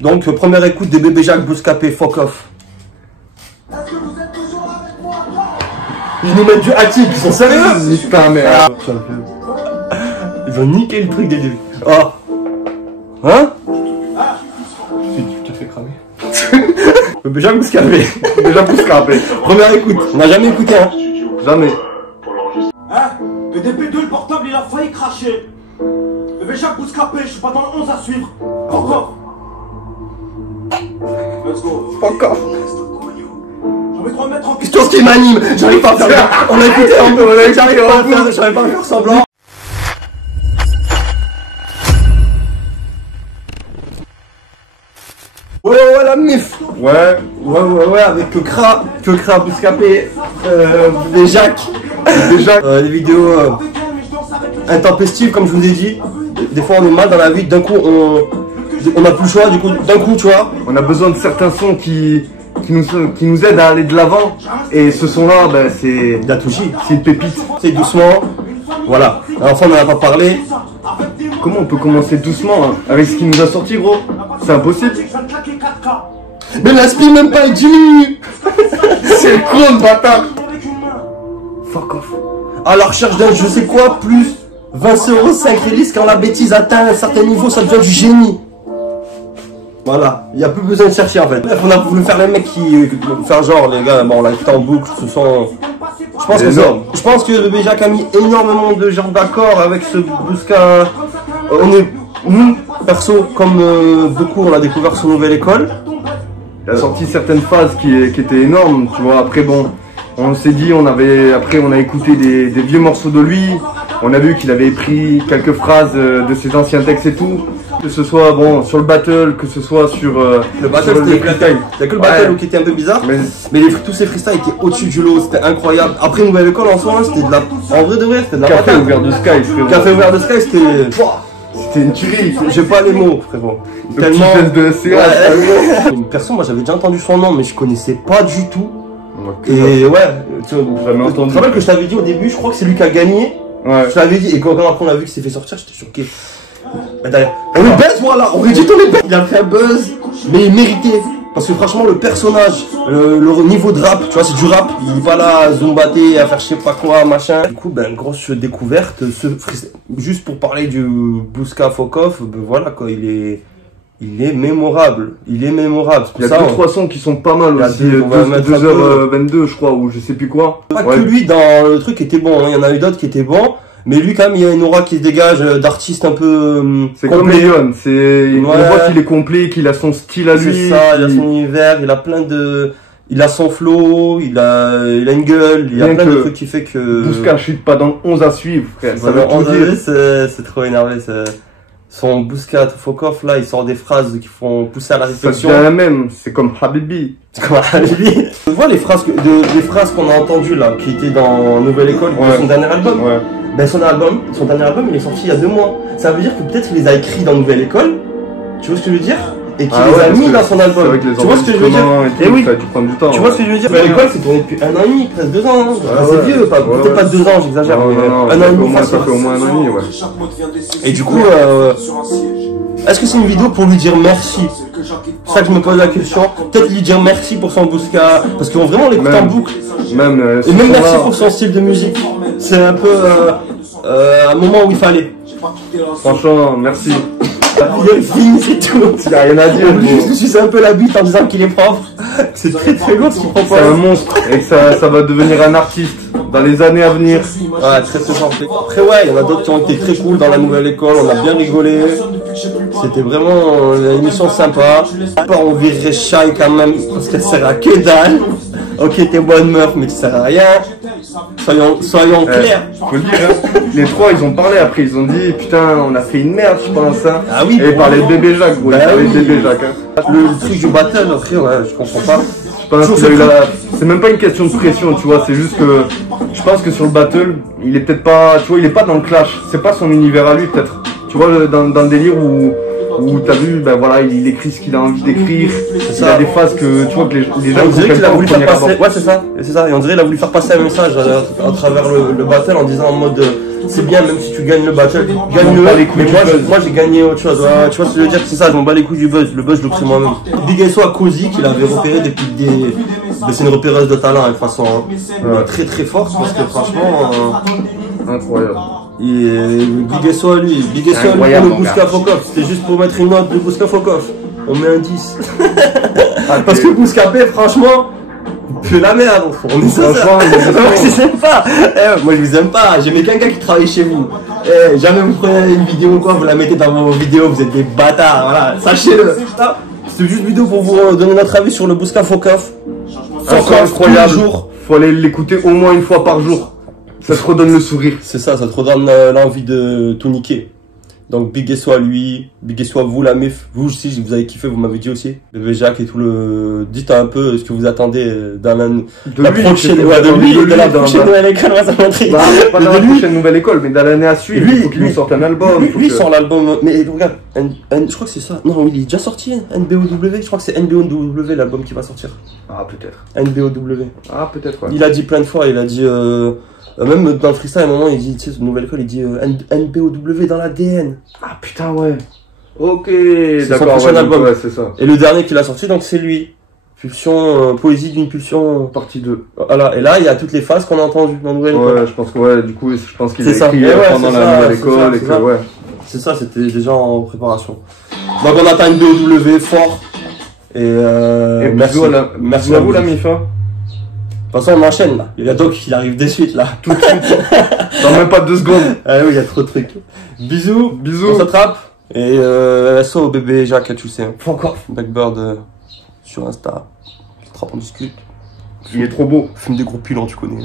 Donc, première écoute des Bébé Jacques, Bouscapé, fuck off. Ils nous mettent du hâtif, ils sont sérieux? Putain, merde. Ils ont niqué le truc des débuts. Oh. Hein? Tu te fais cramer. Bébé Jacques, Bouscapé. Bébé Jacques, Bouscapé. Première écoute, on n'a jamais écouté, hein? Jamais. Hein? BDP2, le portable, il a failli cracher. Bébé Jacques, Bouscapé, je suis pas dans le 11 à suivre. Fuck off. Let's go. Fuck off. J'ai envie de remettre en C'est question. tout ce qui m'anime, j'arrive pas à faire. On a écouté un peu, j'arrive pas à faire semblant. Ouais, la mif. Ouais, avec que Kra, Bouscapé, des Jacques. Les vidéos intempestives, comme je vous ai dit. Des fois, on est mal dans la vie, d'un coup, on n'a plus le choix, du coup, d'un coup, tu vois. On a besoin de certains sons qui nous aident à aller de l'avant. Et ce son-là, ben, c'est Yatouchi. c'est une pépite. C'est doucement. Voilà. Alors, ça, on n'en a pas parlé. Comment on peut commencer doucement hein, avec ce qui nous a sorti, gros? C'est impossible. Mais l'inspire même pas, il diminue. C'est le con, le bâtard. Fuck off. À la recherche d'un je sais quoi, plus 20 € 5 releases, quand la bêtise atteint un certain niveau, ça devient du génie. Voilà, il n'y a plus besoin de chercher en fait. Bref, on a voulu faire les mecs qui. Faire genre, les gars, bon, on l'a écouté en boucle, ce sont. Je pense que Bébé Jacques a mis énormément de gens d'accord avec ce Bousca. On est. Nous, perso, comme beaucoup, on a découvert son nouvelle école. Il a sorti certaines phases qui étaient énormes, tu vois. Après, bon, on s'est dit, après, on a écouté des vieux morceaux de lui. On a vu qu'il avait pris quelques phrases de ses anciens textes et tout. Que ce soit, bon, sur le battle, que ce soit sur le battle, sur c'était freestyle. Il n'y a que le battle qui était un peu bizarre. Mais tous ces freestyles étaient au-dessus du lot, c'était incroyable. Après, nouvelle école, en soi, c'était de la. En vrai de vrai, c'était de la Café patate. ouvert de Sky, frérot. Café ouvert de Sky, c'était. C'était une tuerie. J'ai pas les mots, frérot. Le petit geste de SCA. Une personne, moi j'avais déjà entendu son nom, mais je connaissais pas du tout. Okay. Et ouais, tu jamais entendu. te rappelles que je t'avais dit au début, je crois que c'est lui qui a gagné. Ouais. Je t'avais dit, et quand après on a vu qu'il s'est fait sortir, j'étais choqué. Mais d'ailleurs, on le baise, voilà, on réduit ton épée. Il a fait un buzz, mais il méritait. Parce que franchement, le personnage, le niveau de rap, tu vois, c'est du rap. Il est pas là à zombater, à faire je sais pas quoi, machin. Du coup, ben, grosse découverte. Juste pour parler du Bousca Fokov, ben voilà quoi, il est mémorable. Il est mémorable. Il y a 2-3 sons qui sont pas mal aussi. 2h22, je crois, ou je sais plus quoi. Pas que lui dans le truc qui était bon, hein. Il y en a eu d'autres qui étaient bons. Mais lui, quand même, il y a une aura qui se dégage d'artiste un peu. C'est comme Léon, on voit qu'il est complet, qu'il a son style à lui. C'est ça, il a son univers, il a plein de. Il a son flow, il a une gueule, il y a plein de trucs qui fait que. Bousca chute pas dans le 11 à suivre, frère. Ça veut tout dire. C'est trop énervé. Son Bousca Fokov, là, il sort des phrases qui font pousser à la réflexion. C'est la même, c'est comme Habibi. C'est comme Habibi. Tu vois les phrases qu'on a entendues là, qui étaient dans Nouvelle École, de son dernier album. Ouais. Ben son dernier album, il est sorti il y a 2 mois. Ça veut dire que peut-être il les a écrits dans Nouvelle École. Tu vois ce que je veux dire? Et qu'il les a mis dans son album. Tu vois ce que je veux dire? Et oui. Ça a dû prendre du temps. Tu vois ce que je veux dire? Nouvelle École, c'est tourné depuis 1 an et demi, presque 2 ans. C'est vieux, peut-être pas 2 ans, j'exagère. 1 an et demi, ça fait au moins 1 an et demi, ouais. Et du coup, est-ce que c'est une vidéo pour lui dire merci? C'est ça que je me pose la question. Peut-être lui dire merci pour son Bousca, parce qu'on vraiment l'écoute en boucle. Et même merci pour son style de musique. C'est un peu un moment où il fallait. Franchement, merci. Il est fini, c'est tout. Il n'y a rien à dire. Je suis un peu la bite en disant qu'il est propre. C'est très très lourd ce qu'il propose. C'est un monstre et que ça va devenir un artiste dans les années à venir. Ouais, très très gentil. Après ouais, il y en a d'autres qui ont été très cool dans la nouvelle école, on a bien rigolé. C'était vraiment une émission sympa. On virerait Shai quand même, parce qu'elle sert à que dalle. Ok, t'es bonne meuf, mais tu sers à rien. Soyons clairs. Faut le dire, hein. Les trois, ils ont parlé après, ils ont dit, putain, on a fait une merde, je pense, hein. Ah oui. Et ils parlaient de Bébé Jacques, gros, ils parlaient de Bébé Jacques, hein. Le truc du battle, après, ouais, je comprends pas. Je pense qu'il a eu c'est même pas une question de pression, tu vois, c'est juste que, je pense que sur le battle, il est peut-être pas, tu vois, il est pas dans le clash, c'est pas son univers à lui, peut-être. Tu vois, dans le délire où t'as vu, ben voilà, il écrit ce qu'il a envie d'écrire. Il a des phases que tu vois que les gens on dirait qu'il a voulu faire passer. Ouais, c'est ça. Et on dirait qu'il a voulu faire passer un message à travers le battle en disant en mode c'est bien, même si tu gagnes le battle, m'en gagne-le. bats les couilles Mais du buzz. moi j'ai gagné autre chose. Ouais, tu vois ce que je veux dire, c'est ça, je m'en bats les couilles du buzz. Le buzz, je le crée moi-même. Big SO à Cozy, qu'il avait repéré depuis des. C'est une repéreuse de talent, de toute façon. Hein. Très très forte, parce que franchement. Incroyable. Big SO à lui. Big SO à lui pour le Bouska Fokov. C'était juste pour mettre une note de Bouska Fokov. On met un 10. Parce que Bouscapé, franchement. Pue la merde, on est ça. Moi je les aime pas. Moi je vous aime pas. J'aimais quelqu'un qui travaille chez vous. Jamais vous prenez une vidéo ou quoi, vous la mettez dans vos vidéos, vous êtes des bâtards. Voilà, sachez-le. C'est juste une vidéo pour vous donner notre avis sur le Bouska Fokov. Incroyable. Faut aller l'écouter au moins une fois par jour. Ça te redonne le sourire. C'est ça, ça te redonne l'envie de tout niquer. Donc big SO à lui, big SO à vous la mif, vous aussi vous avez kiffé, vous m'avez dit aussi. Bébé Jacques et tout le... Dites un peu ce que vous attendez dans la prochaine nouvelle école, ça m'intrigue. Pas dans la prochaine nouvelle école, mais dans l'année à suivre, il faut qu'il nous sorte un album. Lui sort l'album, mais regarde, je crois que c'est ça. Non, il est déjà sorti, NBOW, je crois que c'est NBOW l'album qui va sortir. Ah peut-être. NBOW. Ah peut-être, ouais. Il a dit plein de fois, il a dit... même dans le freestyle, à un moment, il dit, tu sais, cette nouvelle école, il dit NBOW dans l'ADN. Ah putain, ouais. Ok, d'accord, ouais, album. Ouais, c'est ça. Et le dernier qu'il a sorti, donc c'est lui. Pulsion, poésie d'une pulsion. Partie 2. Voilà, et là, il y a toutes les phases qu'on a entendues dans la nouvelle école. Ouais, je pense que, ouais, du coup, je pense qu'il a écrit pendant la nouvelle école et que, ouais. C'est ça, c'était déjà en préparation. Donc on attend NBOW fort. Et merci à vous, la MIFA. De toute façon, on enchaîne là. Il y a Doc qui arrive de suite là. Tout de suite. Dans même pas 2 secondes. Ah oui, il y a trop de trucs. Bisous. Bisous. On s'attrape. Et SO au bébé Jacques, tu sais. Faut encore. Backbird sur Insta. On discute. Il est trop beau. Fume des gros pilons, tu connais.